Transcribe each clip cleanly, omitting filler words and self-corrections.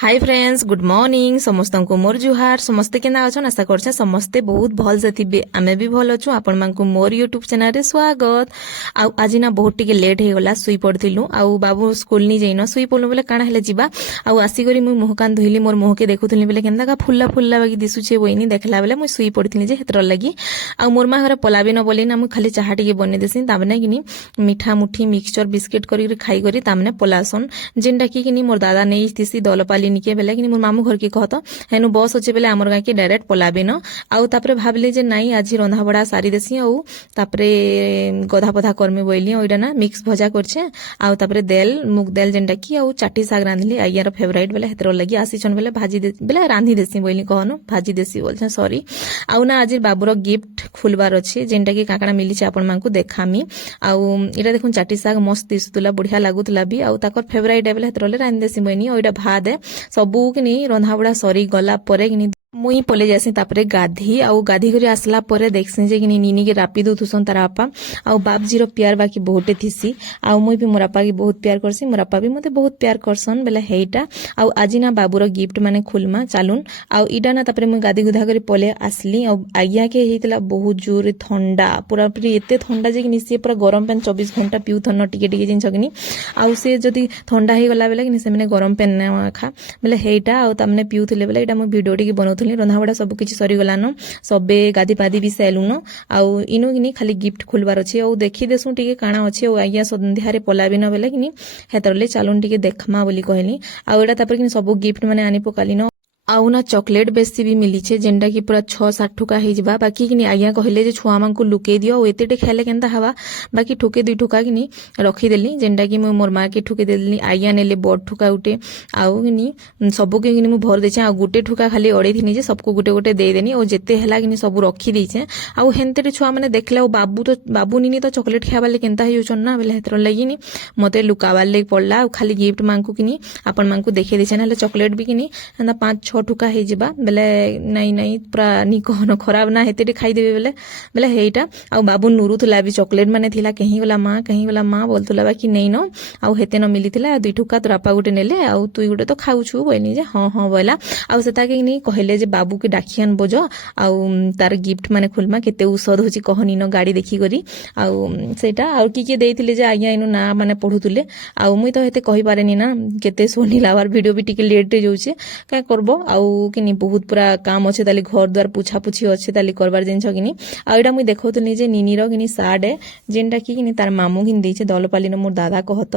hi friends good morning समस्त को मोर जुहार समस्ते केना अछन आशा करछे समस्ते बहुत भल से थिबे आमे भी भल अछु आपण मानकु मोर यूट्यूब चैनल रे स्वागत आज ना बहुत टिके लेट हे गला सुई पड़थिलु बाबू स्कूल नी जइनो सुई पड़लो बेले काना हेले जिबा आसी करी मु मुह कान धोइली मोर मुह के देखुथली बेले केनदा का फुल्ला फुल्ला बाकी दिसुछे बइनी देखला बेले मु सुई पड़थिली जे हेतर लागि मोर मा घर पलाबे न बोली ना मु खाली चाहा टिके बने देसी ताबने किनी मीठा मुठी मिक्सचर बिस्किट करी खाई करी तामने पलासन जेनटा की किनी मोर दादा नै तिसी दलपाली निके बेले कि मोर मामू घर के कहत हेनु बस अच्छे बेले आमर गाँ के डायरेक्ट पलाबे न आउे भाविले जे नाई आज रंधा बड़ा सारी देसी आउे गधा पधा कर्मी बोली ओइटा ना मिक्स भजा करछे आउे देल मुग देल जेनटा कि चाटी साग रांधली आइयार फेवराइट बेले हेतर लगी आसीछन बेले भाजी बेले रांधी देसी बोली कहनु भाजी देसी बोलछे सॉरी आउ ना आज बाबूर गिफ्ट खुलबार अच्छे जेनटा कि काकाना मिली आपण मानकु देखामी इटा देखुन चाटी साग मस्त दिसुतला बढ़िया लागुतला भी ताकर फेवराइट बेले हेतर रांधी देसी बनी ओइटा भात है सबू किनी रंधा बड़ा सरी गला परे किनी मुई पले जासी तापरे गाधी गाधी करी आसला परे देखसी जे किनी नीनी के रापी दउथुसन तार आपा बाप जीरो प्यार बाकी बहुते थिसी मुई भी मोर आपा की बहुत प्यार करसी मोर आपा भी मते बहुत प्यार करसन बेले हेइटा आज ना बाबूर गिफ्ट माने खुलमा चालुन इटा ना तापरे मुई गाधी गुधा करी पले आसली आज्ञा के हेइतला बहुत जोर ठंडा पूरा पूरी एते ठंडा जे किनी से पूरा गरम पेन 24 घंटा पिउथन टिके टिके जिन छकिनी से जदी ठंडा हे गला बेले किनी से माने गरम पेन ना खा बेले हेइटा तामने पिउथले बेले इटा मु वीडियो टिके बनौ रंधाबड़ा सब किसी सरीगलान सबे गाधी पादी भी सैलुन इनु किनी खाली गिफ्ट खुलबार अच्छे देखी देसु टिके काଣା अच्छे आज्ञा सन्ध्यारे पलाबिन बेले किनी हेतरले चालुन टिके देखमा बोली कहली एटा तापर किनी सब गिफ्ट माने आनी पकालिन ना चॉकलेट बेसी भी मिली छे जेनटा कि पूरा 6-7 ठुका हे जिबा बाकी किनी आज्ञा कहले जे छुआ मानकु लुके दियो एतेटे खेले केनता हवा बाकी ठुके 2 ठुका किनी रखी देली जेनटा कि मोर माँ के ठुके देली आज्ञा नेले बड़ ठुका उठे किनी सबु के किनी मु भर देछे गुटे ठुका खाली अड़े थिनी जे सबको गुटे गुटे दे देनी जेते हेला किनी सब रखी देछे हेनते छुआ माने देखले बाबू नीनी तो चॉकलेट खाबाले केनता हेयुछन ना बेले हेतर लागिनी मते लुकाबार ले पड़ला खाली गिफ्ट मानकु किनी आपण मानकु देखे देछे ना चॉकलेट भी किनी 5-6 ठुका हे जिबा बेले नहीं पूरा निकन खराब ना हेते खाईदेबे बेले बेले हेइटा बाबू नुरुथला भी चॉकलेट माने थिला कहीं गला माँ बोलतुला बाकी नहीं न हेते न मिलिथिला 2 ठुका तोर आपा गुटे नेले तुई गुटे तो खाउछु बोइनी जे हाँ बोला सेता के नहीं कहले जे बाबू के डाकियान बोज तार गिफ्ट माने खुलमा केते औषध होची कहनी न गाड़ी देखी करी सेटा किए देइथिले जे आज्ञा इनु ना माने पढुतुले मुई तो हेते कहि पारेनी ना केते सोनिला बार वीडियो भी टिके लेट रे जाउछे का करबो किनी बहुत पूरा काम अच्छे ताली घर द्वार पुछा पुछी अच्छे ताली करबार जिनछ किनी एटा मुई देखौतनी जे नीनीर किनी सार्ट है जेनटा कि किनी तार मामू किनी देइछे दलपाली न मोर दादा कहत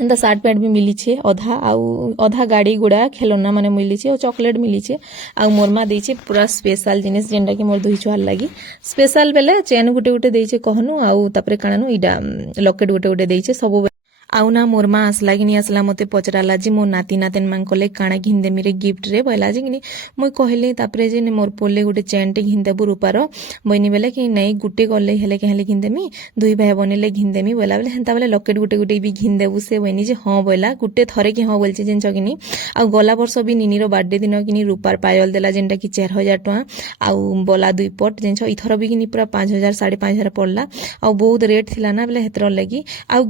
एंता सार्ट पैंट भी मिली छे अधा गाड़ी गुड़ा खेलना माने मिली छे और चॉकलेट मिली छे मोर मा देइछे पूरा स्पेशल जिनिस जेनटा कि मोर दुई छुआर लागी स्पेशल बेले चेन गुटे गुटे देइछे कहनु तापरे काणानु इडा लकेट गुटे गुटे देइछे सब ना मोर माँ आसला कि आसला मते पचराला जी मोर नाती नातिन मान कले काଣା घिनदे मेरे गिफ्ट रे बोला जे कि मुई कहली तापरे जे मोर पोले गुटे चेन टे घिनदेबु रूपार बइनी बेले कि नहीं गुटे गले हेले के हेले घिनदेमी 2 भाई बनेले घिनदेमी बोला बेले हेंता बेले लकेट गुटे गुटे भी घिनदेबु से बइनी जे हाँ बोला गुटे थरे कि हाँ बोलछे जेन छकिनी गला वर्ष भी नीनीर बर्थडे दिन किनी रूपार पायल देला जेनटा कि 4000 टका बोला 2 पट जेन इथर भी किनी पूरा 5000 5,500 पड़ला बहुत रेट थिला ना बेले हेतर लगी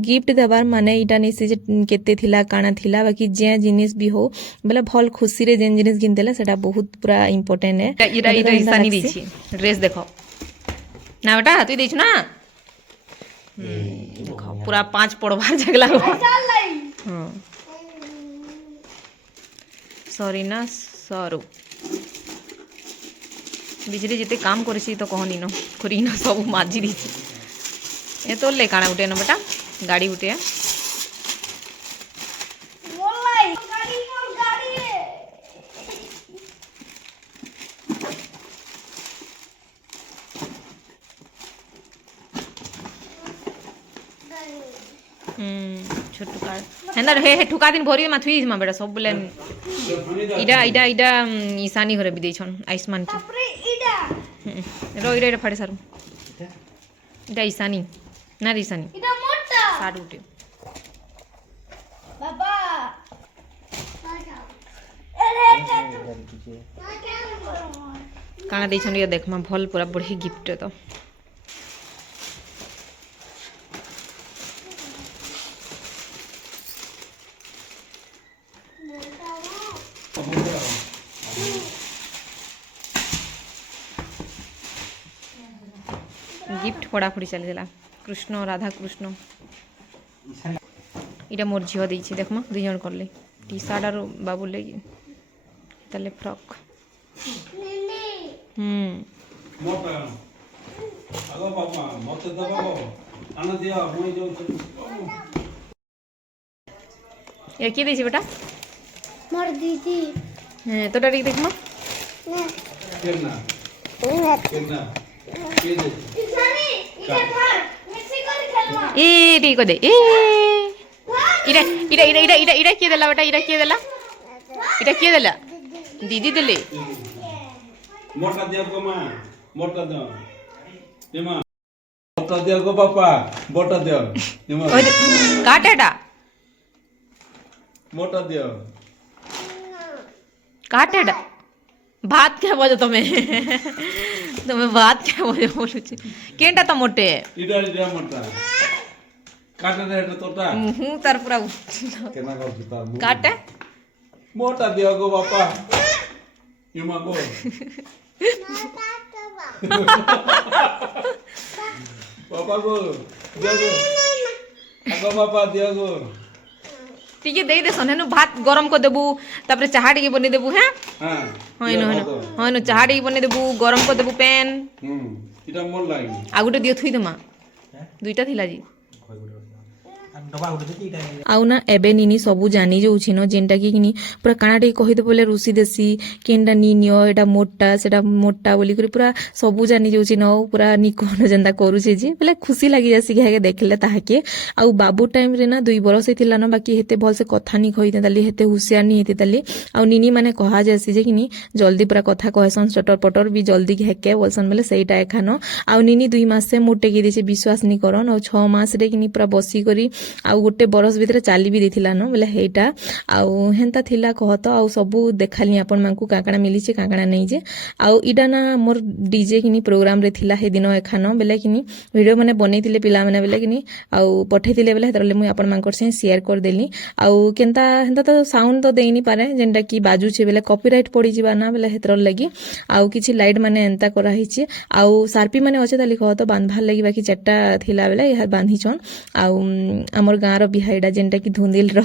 गिफ्ट देबार माने इटा नहीं से केते थिला काना थिला बाकी जे जिनिस भी हो बेला भल खुशी रे जेन जिनिस गिन देला सेटा बहुत पूरा इंपोर्टेंट है इरा ईसानी देछि ड्रेस देखो ना बेटा तू देछ ना देखो पूरा 5 पड़वार जगला हां सॉरी ना सरू बिजली जिते काम करछि तो कहनी न खुरी न सब माजी दिछि ए तो ले काना उठे न बेटा गाड़ी उठे छोटू कार हेंदा हे ठुका दिन भरी मा थुई मा बेटा सब बोले इडा इडा इडा ईशानी घरे भी देछन आयुष्मान के रो इडा फाड़े सारू इडा ईशानी ना ईशानी इडा मोटा साड उठे बाबा काना देछन ये देख मा भल पूरा बढ़ी गिफ्ट तो গিফট পড়াপড়ি চালিଥିଲା কৃষ্ণ রাধা কৃষ্ণ এটা মোর ঝিও ଦେଇଛି দেখমা দুই জন করলে টি শার্ট আর বাবু লাগি তাহলে ফ্রক মোটা আগো বাবা মতে দবা আনা দিয়া মই যাচ্ছি এ কি দিয়েছি বেটা मोर दीदी হ্যাঁ তোটা ঠিক দেখমা কেনা কেনা কে দে इसानी इधर घर मेक्सिको खेलवा এ ঠিক দে এ ইরা ইরা ইরা ইরা ইরা ইরা কি দেলা বেটা ইরা কি দেলা এটা কি দেলা দিদি দিলে মোটা দিয়া গো মা মোটা দাও এমা মোটা দিয়া গো বাবা মোটা দিয়া এমা ওই কাটেটা মোটা দিয়া কাটেটা ভাত কে বলো তুমি তুমি ভাত কে বলো বলুছি কেনটা তো মোটে ইডা ইডা মোটা কাটা রে এটা তোটা মুহু তার পুরা কেনা করছ তার কাটে মোটা দিয়া গো বাবা এমা গো বাবা গো দিয়া গো আগো বাবা দিয়া গো ଟିକେ ଦେଇଦେସନ୍ ହେନୁ ଭାତ ଗରମ କରିଦେବୁ ତାପରେ ଚାହା ଟିକେ ବନେଇଦେବୁ ହେଁ হ্যাঁ ହଇନୁ ହଇନୁ ହଇନୁ ଚାହା ଟିକେ ବନେଇଦେବୁ ଗରମ କରିଦେବୁ ପେନ୍ এটা মোর লাগি ଆଉ ଗୋଟେ ଦିଅ ଥୁଇଦେମା ଦୁଇଟା ଥିଲା ଯେ ଆଉ ନା ଏବେ ନିନି ସବୁ ଜାନି ଯାଉଛି ନ ଯେନ୍ଟା କି କିନି ପୁରା କାଣା ଟିକେ କହିଦେବ ବୋଲେ ରୁଷି ଦେସି କେନ୍ଟା ନି ନିଅ ଏଟା ମୋଟା ସେଟା ମୋଟା ବୋଲିକରି ପୁରା ସବୁ ଜାନି ଯାଉଛି ନ ପୁରା ନିକନ ଯେନ୍ତା କରୁଛେ ଯେ ବୋଲେ ଖୁସି ଲାଗି ଯାସି ଘାକେ ଦେଖିଲେ ତାହାକେ ଆଉ ବାବୁ ଟାଇମ୍ରେ ନା 2 ବରଷ ହେଇଥିଲା ନ ବାକି ହେତେ ଭଲସେ କଥା ନି କହିଦେଲି ହେତେ ହୁସିଆର ନି ହେଇତେଲି ଆଉ ନିନି ମାନେ କହା ଯାସି ଯେ କିନି ଜଲ୍ଦି ପୁରା କଥା କହେସନ୍ ଚଟର ପଟର ବି ଜଲ୍ଦି ଘେକେ ବୋଲସନ୍ ବୋଲେ ସେଇଟା ଏଖାନ ଆଉ ନିନି 2 ମାସେ ମୁଁ ଟେକି ଦେଇଛି ବିଶ୍ୱାସ ନି କରନ୍ ଆଉ 6 ମାସରେ କିନି ପୁରା ବସିକରି ଆଉ ଗୋଟେ ବରଷ ଭିତରେ ଚାଲି ବି ଦେଇଥିଲା ନ ବୋଲେ ହେଇଟା ଆଉ ହେନ୍ତା ଥିଲା କହତ ଆଉ ସବୁ ଦେଖାଲି ଆପଣ ମାନଙ୍କୁ କାଣା ମିଳିଛି କାଣା ନାହିଁ ଯେ ଆଉ ଇଟା ନା ମୋର ଡିଜେ କିନି ପ୍ରୋଗ୍ରାମରେ ଥିଲା ହେଦିନ ଏଖାନ ବେଲେ କିନି ଭିଡ଼ିଓ ମାନେ ବନେଇଥିଲେ ପିଲାମାନେ ବେଲେ କିନି ଆଉ ପଠେଇଥିଲେ ବେଲେ ହେତରଲେ ମୁଇଁ ଆପଣ ମାନଙ୍କର ସାଙ୍ଗେ ସେୟାର କରିଦେଲି ଆଉ କେନ୍ତା ହେନ୍ତା ତ ସାଉଣ୍ଡ ତ ଦେଇନି ପାରେ ଯେନ୍ଟା କି ବାଜୁଛେ ବେଲେ କପିରାଇଟ୍ ପଡ଼ିଯିବା ନା ବେଲେ ହେତର ଲାଗି ଆଉ କିଛି ଲାଇଟ୍ ମାନେ ଏନ୍ତା କରାହେଇଛି ଆଉ ସାର୍ପି ମାନେ ଅଛେ ତାଲି କହତ ବାନ୍ଧବାର ଲାଗି ବାକି 4ଟା ଥିଲା ବେଲେ ଏହା ବାନ୍ଧିଛନ୍ ଆଉ ଆମର ଗାଁର ବିହାଇଟା ଯେନ୍ଟା କି ଧୁନ୍ଦିଲର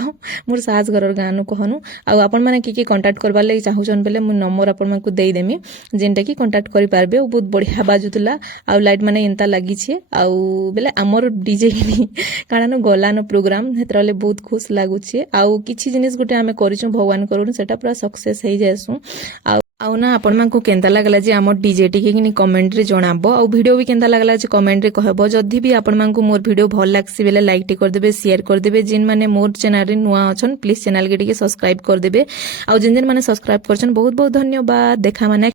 ମୋର ସାହସ ଘରର ଗାଁନୁ କହନୁ ଆଉ ଆପଣମାନେ କିଏ କଣ୍ଟାକ୍ଟ କରବାର ଲାଗି ଚାହୁଁଛନ୍ ବେଲେ ମୁଁ ନମ୍ବର ଆପଣମାନଙ୍କୁ ଦେଇଦେମି ଯେନ୍ଟା କି କଣ୍ଟାକ୍ଟ କରିପାରିବେ ଆଉ ବହୁତ ବଢ଼ିଆ ବାଜୁଥିଲା ଆଉ ଲାଇଟ୍ ମାନେ ଏନ୍ତା ଲାଗିଛେ ଆଉ ବେଲେ ଆମର ଡିଜେ କିନି କାରଣ ଗଲାନ ପ୍ରୋଗ୍ରାମ ହେତରଲେ ବହୁତ ଖୁସ ଲାଗୁଛେ ଆଉ କିଛି ଜିନିଷ ଗୋଟେ ଆମେ କରିଛୁ ଭଗବାନ କରୁନ୍ ସେଟା ପୁରା ସକ୍ସେସ୍ ହେଇଯାଏସୁଁ ଆଉ ନା ଆପଣମାନଙ୍କୁ କେନ୍ତା ଲାଗଲା ଯେ ଆମର ଡିଜେ ଟିକେ କିନି କମେଣ୍ଟରେ ଜଣାବ ଆଉ ଭିଡ଼ିଓ ବି କେନ୍ତା ଲାଗଲା ଯେ କମେଣ୍ଟରେ କହିବ ଯଦି ବି ଆପଣମାନଙ୍କୁ ମୋର ଭିଡ଼ିଓ ଭଲ ଲାଗ୍ସି ବେଲେ ଲାଇକ୍ ଟେ କରିଦେବେ ସେୟାର କରିଦେବେ ଯେନ୍ ମାନେ ମୋର ଚ୍ୟାନେଲରେ ନୂଆ ଅଛନ୍ ପ୍ଲିଜ ଚ୍ୟାନେଲକେ ଟିକେ ସବସ୍କ୍ରାଇବ କରିଦେବେ ଆଉ ଯେନ୍ ମାନେ ସବସ୍କ୍ରାଇବ କରଛନ୍ ବହୁତ ବହୁତ ଧନ୍ୟବାଦ ଦେଖା ମାନେ